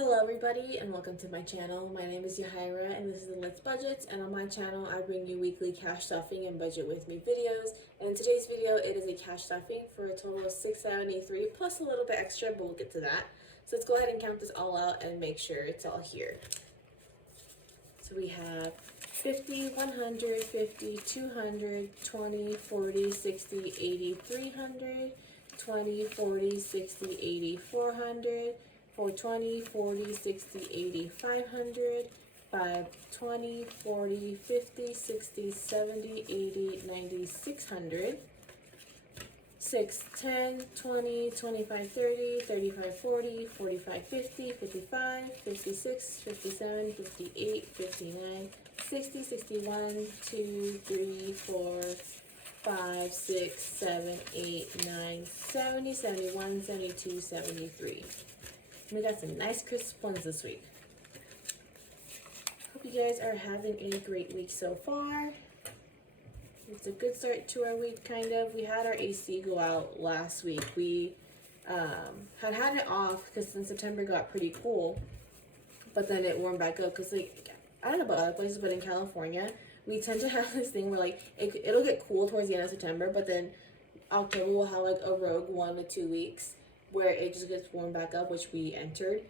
Hello everybody and welcome to my channel. My name is Yahaira and this is the Let's Budgets, and on my channel I bring you weekly cash stuffing and budget with me videos. And in today's video it is a cash stuffing for a total of $673 plus a little bit extra, but we'll get to that. So let's go ahead and count this all out and make sure it's all here. So we have 50, 100, 50, 200, 20, 40, 60, 80, 300, 20, 40, 60, 80, 400, 420, 40, 60, 80, 500, 520, 40, 50, 60, 70, 80, 90, 600, 6, 10, 20, 25, 30, 35, 40, 45, 50, 55, 56, 57, 58, 59, 60, 61, 2, 3, 4, 5, 6, 7, 8, 9, 70, 71, 72, 73. We got some nice crisp ones this week. Hope you guys are having a great week so far. It's a good start to our week, kind of. We had our AC go out last week. We had it off because in September got pretty cool, but then it warmed back up because, like, I don't know about other places, but in California, we tend to have this thing where, like, it'll get cool towards the end of September, but then October will have, like, a rogue 1 to 2 weeks where it just gets warmed back up, which we entered.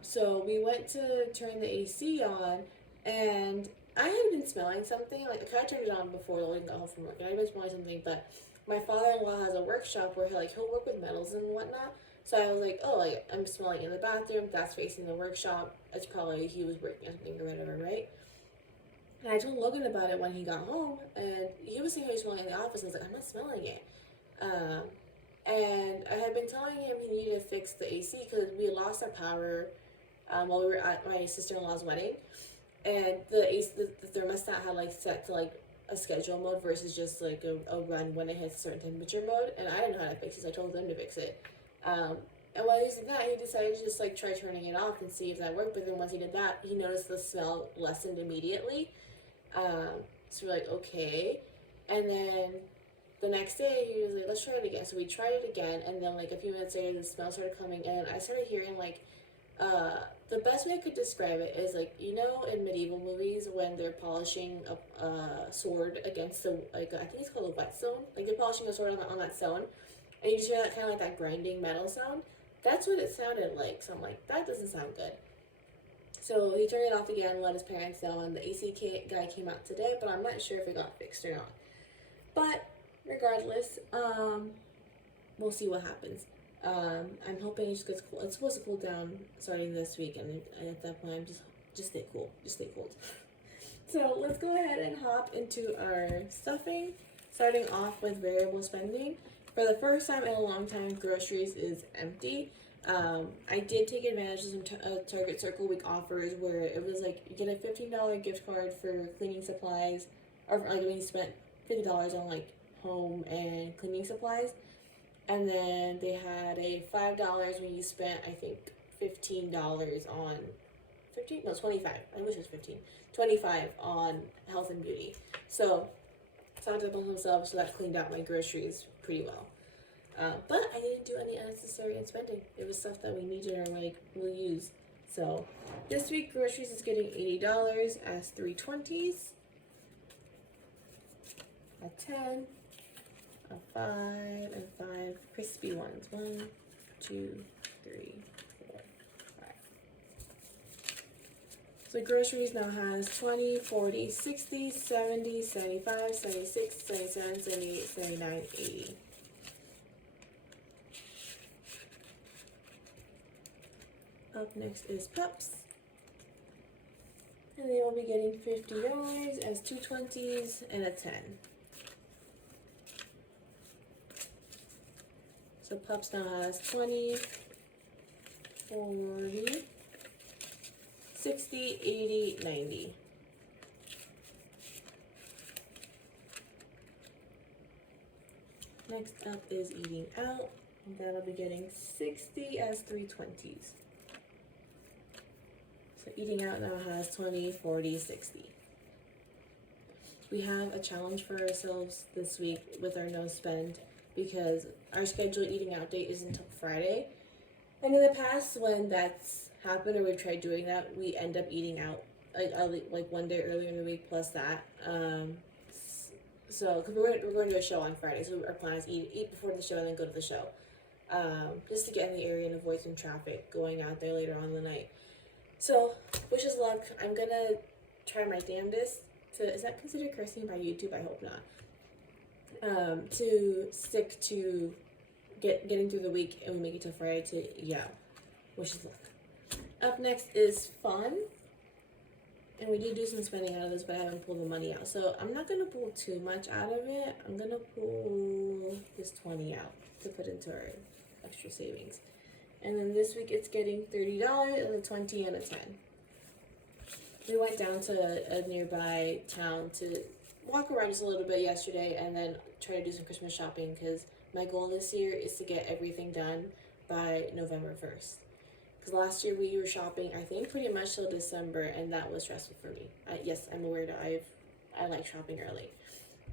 So we went to turn the AC on, and I had been smelling something. Like, I kind of turned it on before Logan got home from work, and I had been smelling something, but my father-in-law has a workshop where he'll work with metals and whatnot. So I was like, oh, like, I'm smelling in the bathroom, that's facing the workshop. It's probably he was working on something or whatever, right? And I told Logan about it when he got home, and he was saying he was smelling in the office, and I was like, I'm not smelling it. And I had been telling him he needed to fix the AC because we lost our power while we were at my sister-in-law's wedding, and the AC, the thermostat had, like, set to, like, a schedule mode versus just, like, a run when it hits a certain temperature mode, and I didn't know how to fix it, so I told him to fix it. And while he was doing that, he decided to just, like, try turning it off and see if that worked. But then once he did that, he noticed the smell lessened immediately. So we're like, okay. And then the next day, he was like, let's try it again. So we tried it again, and then, like, a few minutes later, the smell started coming, and I started hearing, like, the best way I could describe it is, like, you know, in medieval movies when they're polishing a sword against the, like, I think it's called a whetstone. Like, they're polishing a sword on that stone, and you just hear that kind of like that grinding metal sound. That's what it sounded like. So I'm like, that doesn't sound good. So he turned it off again, let his parents know, and the AC guy came out today, but I'm not sure if it got fixed or not. But regardless, we'll see what happens. I'm hoping it just gets cool. It's supposed to cool down starting this week, and at that point, I'm just stay cool, just stay cold. So let's go ahead and hop into our stuffing, starting off with variable spending. For the first time in a long time, groceries is empty. I did take advantage of some Target Circle Week offers where it was like you get a $15 gift card for cleaning supplies, or like when you spent $50 on, like, home and cleaning supplies, and then they had a $5 when you spent, I think, $15 on 15, no, 25. I wish it was 15. 25 on health and beauty. So found it on themselves, so that cleaned out my groceries pretty well. But I didn't do any unnecessary spending. It was stuff that we needed or, like, we'll use. So this week groceries is getting $80 as 320s, a 10, a 5, and 5 crispy ones. 1, 2, 3, 4, 5. So groceries now has 20, 40, 60, 70, 75, 76, 77, 78, 79, 80. Up next is Pups. And they will be getting $50 as 220s and a 10. So Pups now has 20, 40, 60, 80, 90. Next up is Eating Out. And that'll be getting 60 as 320s. So Eating Out now has 20, 40, 60. We have a challenge for ourselves this week with our no spend because our scheduled eating out date is until Friday. And in the past, when that's happen or we tried doing that, we end up eating out like one day earlier in the week plus that. So because we're going to a show on Friday, so our plan is eat before the show and then go to the show, just to get in the area and avoid some traffic going out there later on in the night. So wish us luck. I'm gonna try my damnedest to, is that considered cursing by YouTube? I hope not. To stick to getting through the week and we make it to Friday to, yeah, wish us luck. Up next is fun. And we did do some spending out of this, but I haven't pulled the money out. So I'm not going to pull too much out of it. I'm going to pull this 20 out to put into our extra savings. And then this week it's getting $30 and a 20 and a 10. We went down to a nearby town to walk around just a little bit yesterday and then try to do some Christmas shopping because my goal this year is to get everything done by November 1st. Because last year we were shopping, I think, pretty much till December, and that was stressful for me. Yes, I'm aware that I like shopping early.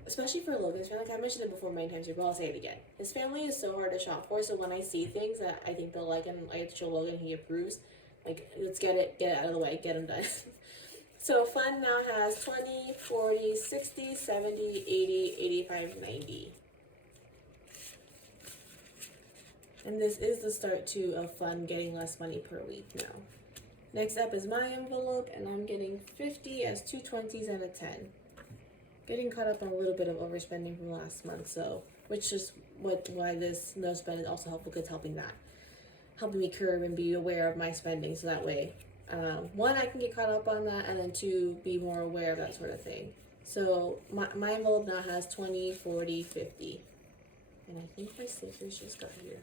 Especially for Logan's family. Like I mentioned it before many times, but I'll say it again. His family is so hard to shop for, so when I see things that I think they'll like and I show Logan he approves, like, let's get it out of the way, get them done. So Fun now has 20, 40, 60, 70, 80, 85, 90. And this is the start too of Fun getting less money per week now. Next up is my envelope, and I'm getting 50 as 2 20s and a 10. Getting caught up on a little bit of overspending from last month, so which is why this no spend is also helpful, because helping me curb and be aware of my spending, so that way, one, I can get caught up on that, and then two, be more aware of that sort of thing. So my envelope now has 20, 40, 50, and I think my stickers just got here.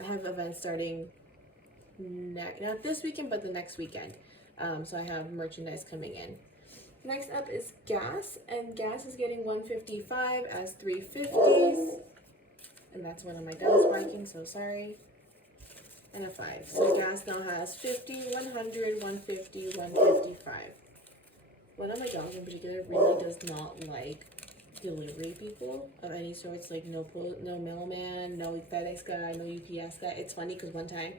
I have events starting not this weekend, but the next weekend. So I have merchandise coming in. Next up is gas, and gas is getting 155 as 350s. And that's one of my dogs barking, so sorry. And a 5. So gas now has 50, 100, 150, 155. One of my dogs in particular really does not like delivery people of any sorts, like no mailman, no FedEx guy, no UPS guy. It's funny because one time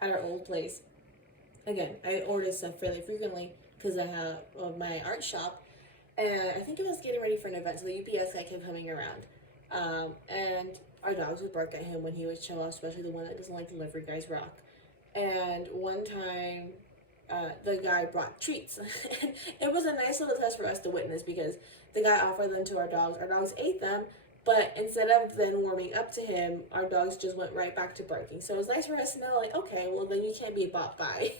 at our old place, again, I ordered stuff fairly frequently because I have my art shop, and I think it was getting ready for an event, so the UPS guy kept coming around, and our dogs would bark at him when he would show up, especially the one that doesn't like delivery guys rock. And one time the guy brought treats. It was a nice little test for us to witness because the guy offered them to our dogs. Our dogs ate them, but instead of then warming up to him, our dogs just went right back to barking. So it was nice for us to know, like, okay, well then you can't be bought by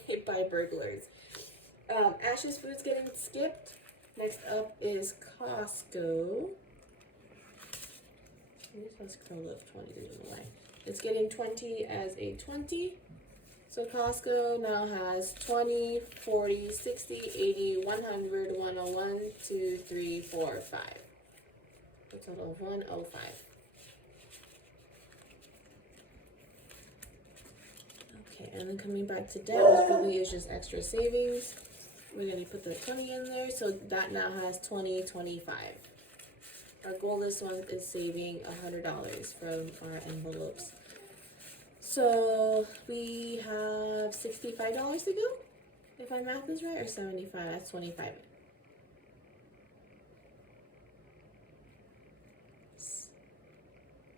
burglars. Ash's Food's getting skipped. Next up is Costco. Let's curl up 20 the way. It's getting 20 as a 20. So Costco now has 20, 40, 60, 80, 100, 101, 2, 3, 4, 5. A total of 105. Okay, and then coming back to debt, which really is just extra savings. We're going to put the 20 in there, so that now has 20, 25. Our goal this month is saving $100 from our envelopes. So we have $65 to go, if my math is right, or 75, that's 25.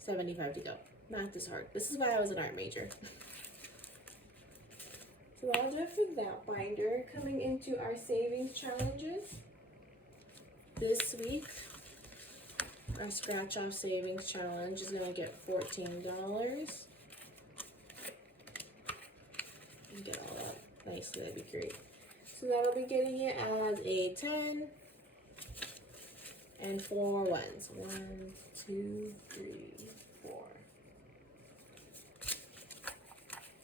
$75 to go. Math is hard. This is why I was an art major. So I'll do it for that binder. Coming into our savings challenges this week, our scratch off savings challenge is gonna get $14. Get all up nicely, that'd be great. So that'll be getting it as a 10 and 4 ones. 1, 2, 3, 4.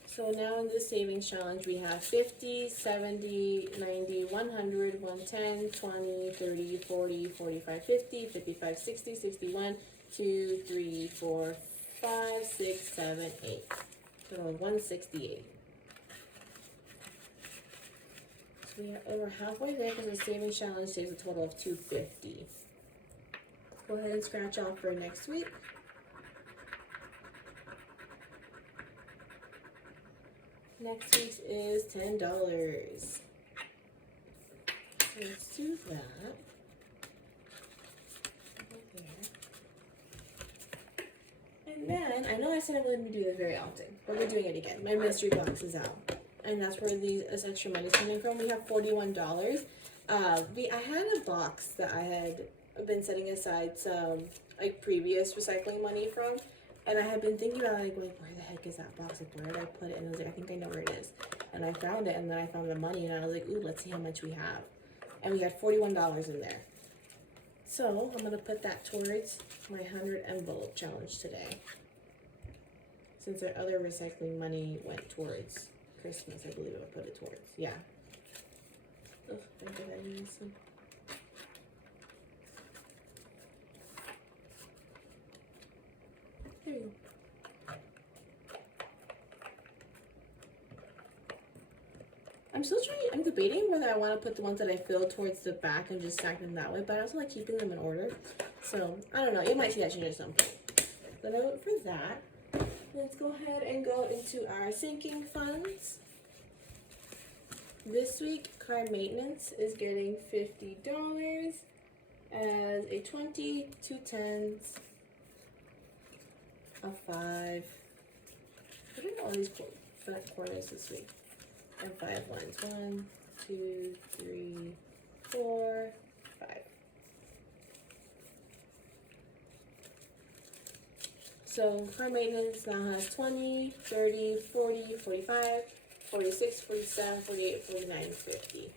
So now in this savings challenge we have 50, 70, 90, 100, 110, 20, 30, 40, 45, 50, 55, 60, 61, 2, 3, 4, 5, 6, 7, 8. Total of 168. We are over halfway there because the savings challenge saves a total of 250. Go ahead and scratch off for next week. Next week's is $10. So let's do that. And then, I know I said I wouldn't do this very often, but we're doing it again. My mystery box is out. And that's where this extra money is coming from. We have $41. I had a box that I had been setting aside some like previous recycling money from. And I had been thinking about like, where the heck is that box? Like, where did I put it? And I was like, I think I know where it is. And I found it, and then I found the money, and I was like, ooh, let's see how much we have. And we had $41 in there. So I'm gonna put that towards my 100 envelope challenge today. Since our other recycling money went towards Christmas, I believe I put it towards. Yeah. Oh, I think I need some. There you go. I'm debating whether I want to put the ones that I filled towards the back and just stack them that way, but I also like keeping them in order. So, I don't know, you might see that change at some point. But for that, let's go ahead and go into our sinking funds. This week, car maintenance is getting $50 as a 20, 2 10s, a 5. What are all these corners this week? And 5 ones. 1, 2, 3, 4, 5. So car maintenance now has 20, 30, 40, 45, 46, 47, 48, 49, 50.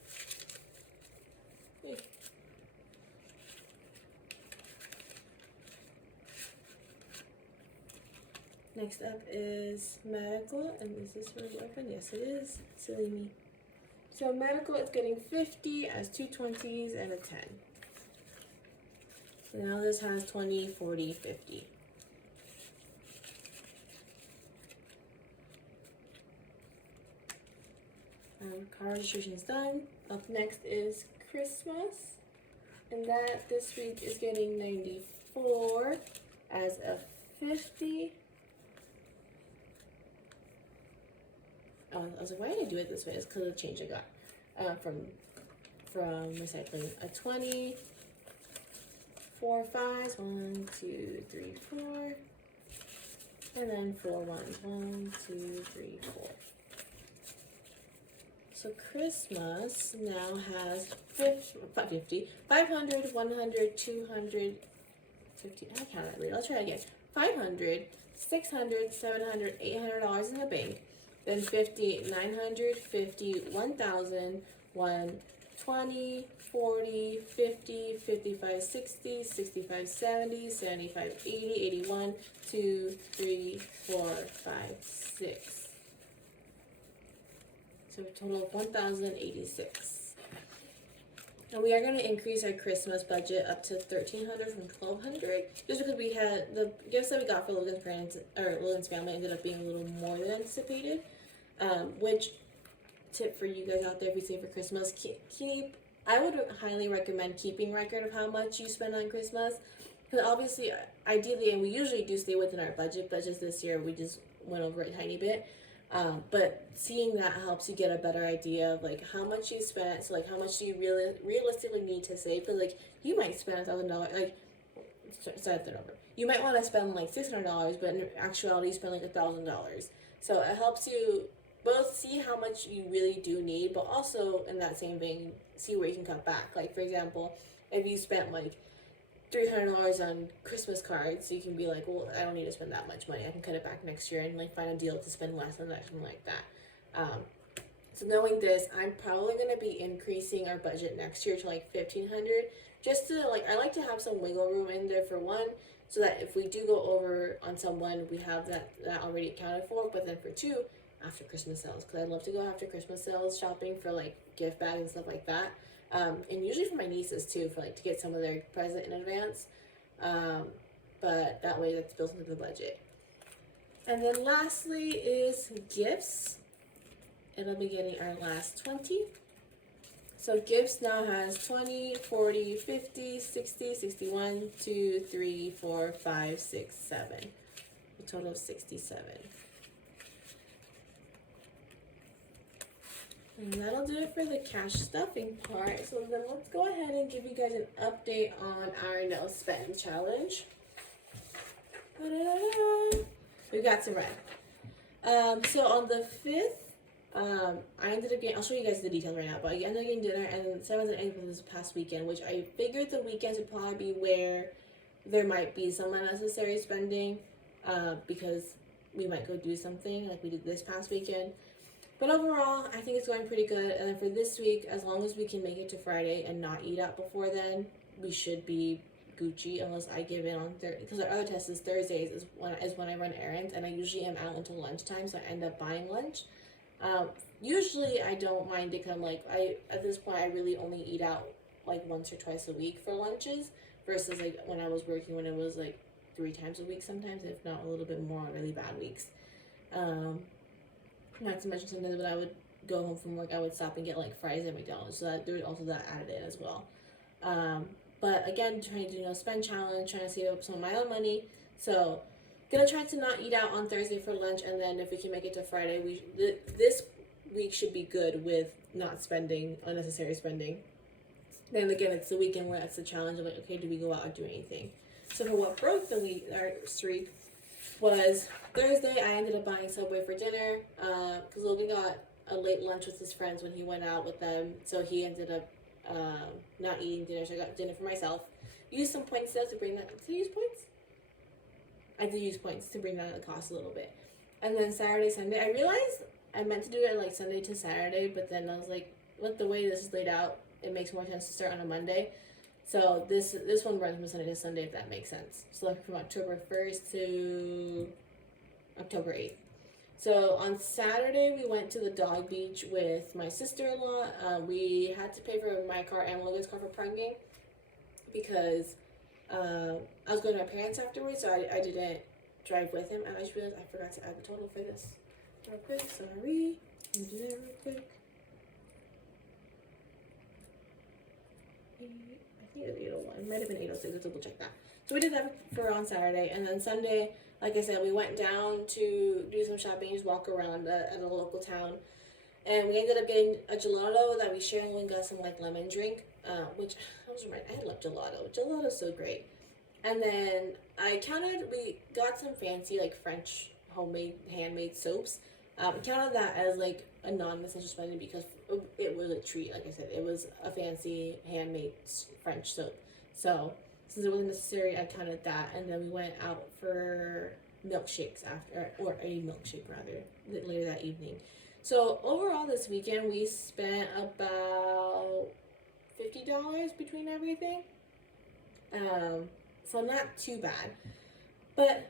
Next up is medical, and is this really open? Yes, it is. Silly me. So medical is getting 50 as 2 20s and a 10. So now this has 20, 40, 50. Car registration is done. Up next is Christmas, and that this week is getting 94 as a 50. I was like, why did I do it this way? It's because of the change I got from recycling. A 20, 4 5s, 1, 2, 3, 4, and then 4 1s, 1, 2, 3, 4. So Christmas now has 50, 500, 100, 200, 50. I can't read. Let's try it again. 500, 600, 700, $800 in the bank. Then 50, 900, 50, 1,000, 1, 20, 40, 50, 55, 60, 65, 70, 75, 80, 81, 2, 3, 4, 5, 6. So a total of 1,086. And we are going to increase our Christmas budget up to $1,300 from $1,200, just because we had the gifts that we got for Logan's parents or Logan's family ended up being a little more than anticipated. Which tip for you guys out there if you save for Christmas, I would highly recommend keeping record of how much you spend on Christmas, because obviously, ideally, and we usually do stay within our budget, but just this year we just went over it a tiny bit. But seeing that helps you get a better idea of like how much you spent. So like how much do you realistically need to save? Because like you might spend $1,000. Like start that over. You might want to spend like $600, but in actuality, you spend like $1,000. So it helps you both see how much you really do need, but also in that same vein, see where you can cut back. Like for example, if you spent like $300 on Christmas cards, you can be like, well, I don't need to spend that much money. I can cut it back next year and like find a deal to spend less on that, something like that. So knowing this, I'm probably gonna be increasing our budget next year to like $1,500, just to like, I like to have some wiggle room in there for one, so that if we do go over on someone, we have that already accounted for. But then for two, after Christmas sales, because I love to go after Christmas sales shopping for like gift bags and stuff like that. And usually for my nieces too, for like to get some of their present in advance. But that way that's built into the budget. And then lastly is gifts. It'll be getting our last 20. So gifts now has 20, 40, 50, 60, 61, 2, 3, 4, 5, 6, 7. A total of 67. And that'll do it for the cash stuffing part. So then let's go ahead and give you guys an update on our no spend challenge. Ta-da-da-da. We got some red. So on the 5th, I ended up getting, I'll show you guys the details right now, but I ended up getting dinner, and then 7th and 8th was this past weekend, which I figured the weekends would probably be where there might be some unnecessary spending, because we might go do something like we did this past weekend. But overall, I think it's going pretty good. And then for this week, as long as we can make it to Friday and not eat out before then, we should be Gucci, unless I give in on Thursday, because our other test is Thursdays is when I run errands, and I usually am out until lunchtime, so I end up buying lunch. Usually I don't mind it, because at this point I really only eat out like once or twice a week for lunches, versus like when I was working, when it was like 3 times a week sometimes, if not a little bit more on really bad weeks. Not to mention sometimes when I would go home from work, I would stop and get like fries at McDonald's, so there's also that added in as well. But again, trying to do no spend challenge, trying to save up some of my own money. So gonna try to not eat out on Thursday for lunch, and then if we can make it to Friday, this week should be good with not spending unnecessary spending. Then again, it's the weekend where it's the challenge of like, okay, do we go out or do anything? So for what broke our streak was Thursday. I ended up buying Subway for dinner, because Logan got a late lunch with his friends when he went out with them, so he ended up not eating dinner, so I got dinner for myself. Used some points though to bring that. Did I use points? I did use points to bring down the cost a little bit. And then Saturday, Sunday, I realized I meant to do it like Sunday to Saturday, but then I was like, with the way this is laid out, it makes more sense to start on a Monday. So this one runs from Sunday to Sunday, if that makes sense. So like from October 1st to October 8th. So on Saturday, we went to the dog beach with my sister-in-law. We had to pay for my car and Logan's car for parking, because I was going to my parents afterwards, so I didn't drive with him. And I just realized I forgot to add the total for this real quick. Sorry. Let me do that real quick. I think it was 801. It might have been 806. Let's double check that. So we did that for on Saturday, and then Sunday, like I said, we went down to do some shopping, just walk around at a local town, and we ended up getting a gelato that we shared, and we got some like lemon drink, which I was right. I love gelato. Gelato's so great. And then we got some fancy like French homemade handmade soaps. We counted that as like a non-essential spending, because it was a treat. Like I said, it was a fancy handmade French soap. So since it wasn't necessary, I counted that, and then we went out for milkshakes after, or a milkshake rather, later that evening. So overall this weekend we spent about $50 between everything. So not too bad, but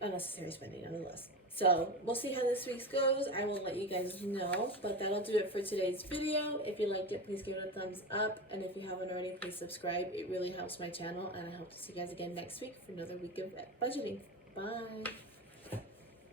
unnecessary spending nonetheless. So we'll see how this week's goes. I will let you guys know, but that'll do it for today's video. If you liked it, please give it a thumbs up, and if you haven't already, please subscribe. It really helps my channel, and I hope to see you guys again next week for another week of budgeting. Bye.